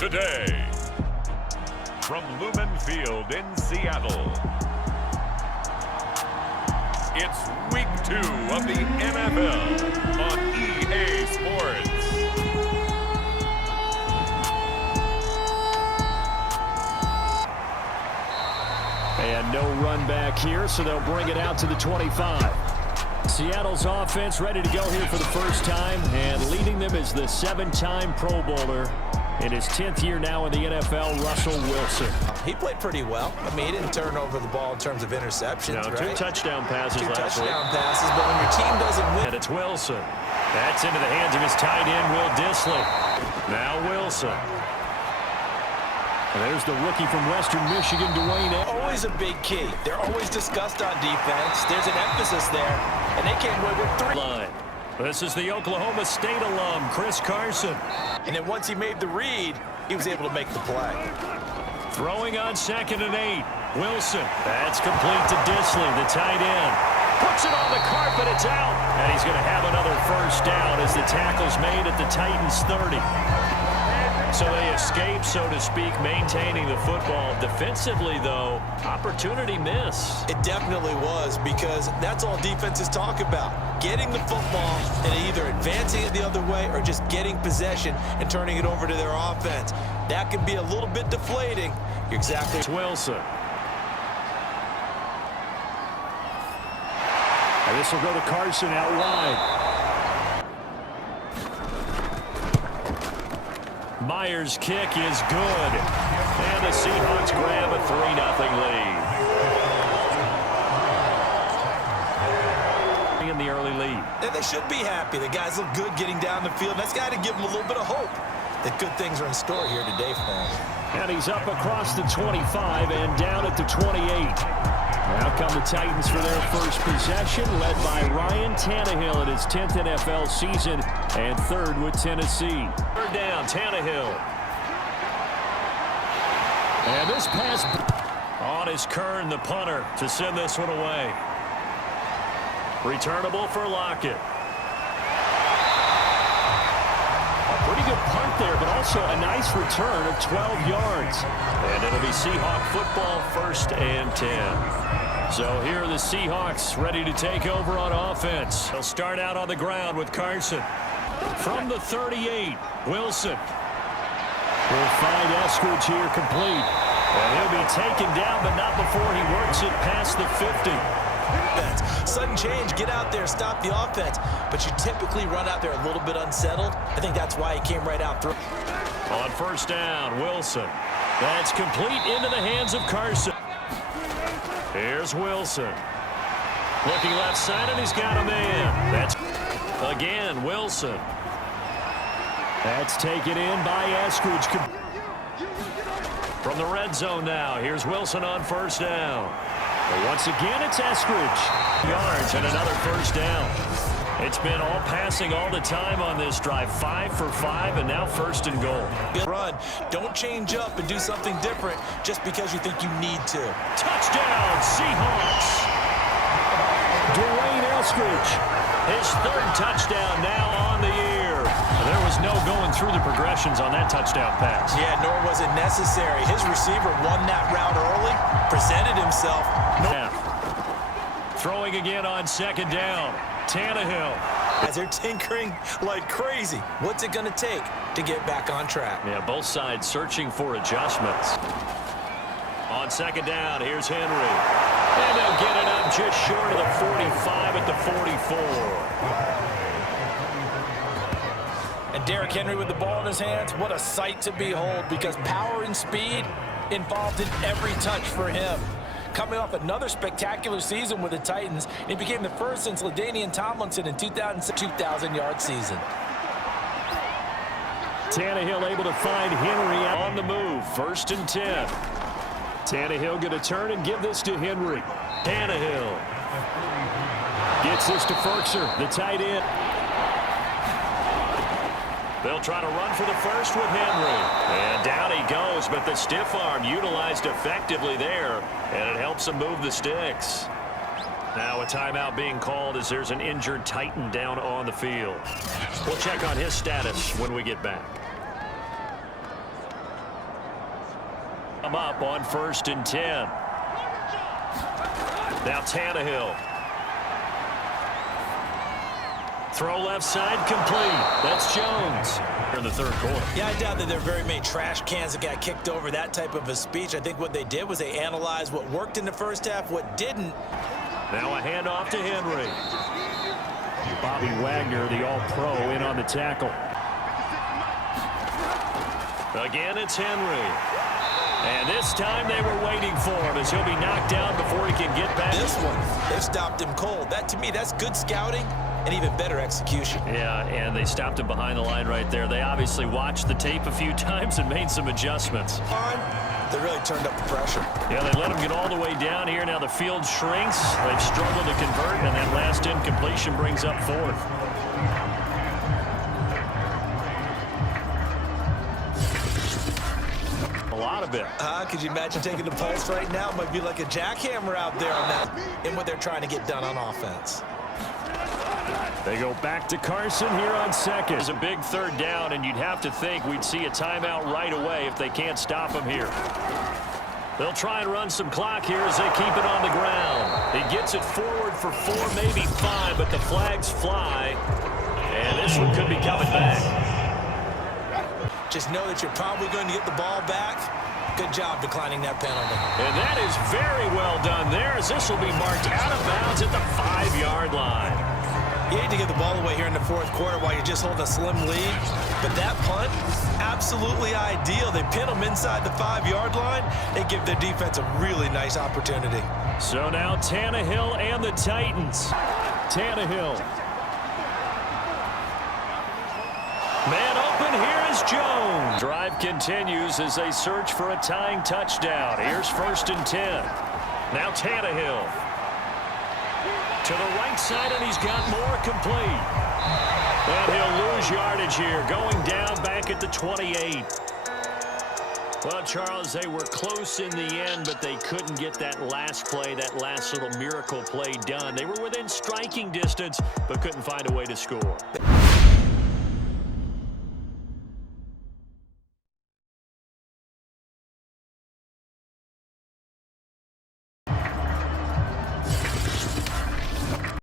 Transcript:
today. From Lumen Field in Seattle, it's week 2 of the NFL on EA Sports. And no run back here, so they'll bring it out to the 25. Seattle's offense ready to go here for the first time, and leading them is the 7-time Pro Bowler in his 10th year now in the NFL, Russell Wilson. He played pretty well. I mean, he didn't turn over the ball in terms of interceptions, right? 2 touchdown passes last week. 2 touchdown passes, but when your team doesn't win. And it's Wilson. That's into the hands of his tight end, Will Dissly. Now Wilson. And there's the rookie from Western Michigan, Dwayne. Always a big key. They're always discussed on defense. There's an emphasis there, and they came away with 3. Line. This is the Oklahoma State alum, Chris Carson. And then once he made the read, he was able to make the play. Throwing on 2nd and 8. Wilson. That's complete to Dissly, the tight end. Puts it on the carpet. It's out. And he's going to have another first down as the tackle's made at the Titans' 30. So they escape, so to speak, maintaining the football. Defensively, though, opportunity miss. It definitely was, because that's all defenses talk about. Getting the football and either advancing it the other way or just getting possession and turning it over to their offense. That can be a little bit deflating. You're exactly. It's Wilson. And this will go to Carson out wide. Myers' kick is good. And the Seahawks grab a 3-0 lead. In the early lead. And they should be happy. The guys look good getting down the field. That's got to give them a little bit of hope that good things are in store here today for them. And he's up across the 25 and down at the 28. Now come the Titans for their first possession, led by Ryan Tannehill in his 10th NFL season and 3rd with Tennessee. 3rd down, Tannehill. And this pass on is Kern, the punter, to send this one away. Returnable for Lockett. A pretty good punt there, but also a nice return of 12 yards. And it'll be Seahawk football, 1st and 10. So here are the Seahawks ready to take over on offense. They'll start out on the ground with Carson. From the 38, Wilson. Will find Eskridge here complete. And he'll be taken down, but not before he works it past the 50. Sudden change, get out there, stop the offense. But you typically run out there a little bit unsettled. I think that's why he came right out through. On 1st down, Wilson. That's complete into the hands of Carson. Here's Wilson. Looking left side, and he's got a man. That's again Wilson. That's taken in by Eskridge. From the red zone now, here's Wilson on 1st down. But once again, it's Eskridge. Yards and another 1st down. It's been all passing all the time on this drive. 5 for 5, and now 1st and goal. Good run. Don't change up and do something different just because you think you need to. Touchdown, Seahawks. Dwayne Eskridge. His 3rd touchdown now on the year. There was no going through the progressions on that touchdown pass. Yeah, nor was it necessary. His receiver won that route early, presented himself. Throwing again on 2nd down. Tannehill. As they're tinkering like crazy. What's it going to take to get back on track? Yeah, both sides searching for adjustments. On 2nd down, here's Henry. And they'll get it up just short of the 45 at the 44. And Derrick Henry with the ball in his hands, what a sight to behold, because power and speed involved in every touch for him. Coming off another spectacular season with the Titans, he became the first since LaDainian Tomlinson in 2,000-yard season. Tannehill able to find Henry on the move. 1st and 10. Tannehill going to turn and give this to Henry. Tannehill gets this to Ferkser, the tight end. They'll try to run for the 1st with Henry. And down he goes, but the stiff arm utilized effectively there, and it helps him move the sticks. Now a timeout being called as there's an injured Titan down on the field. We'll check on his status when we get back. I'm up on 1st and 10. Now Tannehill. Throw left side complete. That's Jones in the 3rd quarter. Yeah, I doubt that there are very many trash cans that got kicked over that type of a speech. I think what they did was they analyzed what worked in the first half, what didn't. Now a handoff to Henry. Bobby Wagner, the all-pro, in on the tackle. Again, it's Henry. And this time they were waiting for him as he'll be knocked down before he can get back. This one, they stopped him cold. That, to me, that's good scouting and even better execution. Yeah, and they stopped him behind the line right there. They obviously watched the tape a few times and made some adjustments. They really turned up the pressure. Yeah, they let him get all the way down here. Now the field shrinks. They've struggled to convert, and that last incompletion brings up 4th. A lot of it. Could you imagine taking the pulse right now? It might be like a jackhammer out there on that in what they're trying to get done on offense. They go back to Carson here on 2nd. It's a big 3rd down, and you'd have to think we'd see a timeout right away if they can't stop him here. They'll try and run some clock here as they keep it on the ground. He gets it forward for 4, maybe 5, but the flags fly, and this one could be coming back. Just know that you're probably going to get the ball back. Good job declining that penalty. And that is very well done there, as this will be marked out of bounds at the 5-yard line. You need to get the ball away here in the 4th quarter while you're just holding a slim lead. But that punt, absolutely ideal. They pin them inside the 5-yard line. They give their defense a really nice opportunity. So now Tannehill and the Titans. Tannehill. Man open, here is Jones. Drive continues as they search for a tying touchdown. Here's 1st and 10. Now Tannehill. To the right side, and he's got more complete. And he'll lose yardage here, going down back at the 28. Well, Charles, they were close in the end, but they couldn't get that last play, that last little miracle play done. They were within striking distance, but couldn't find a way to score.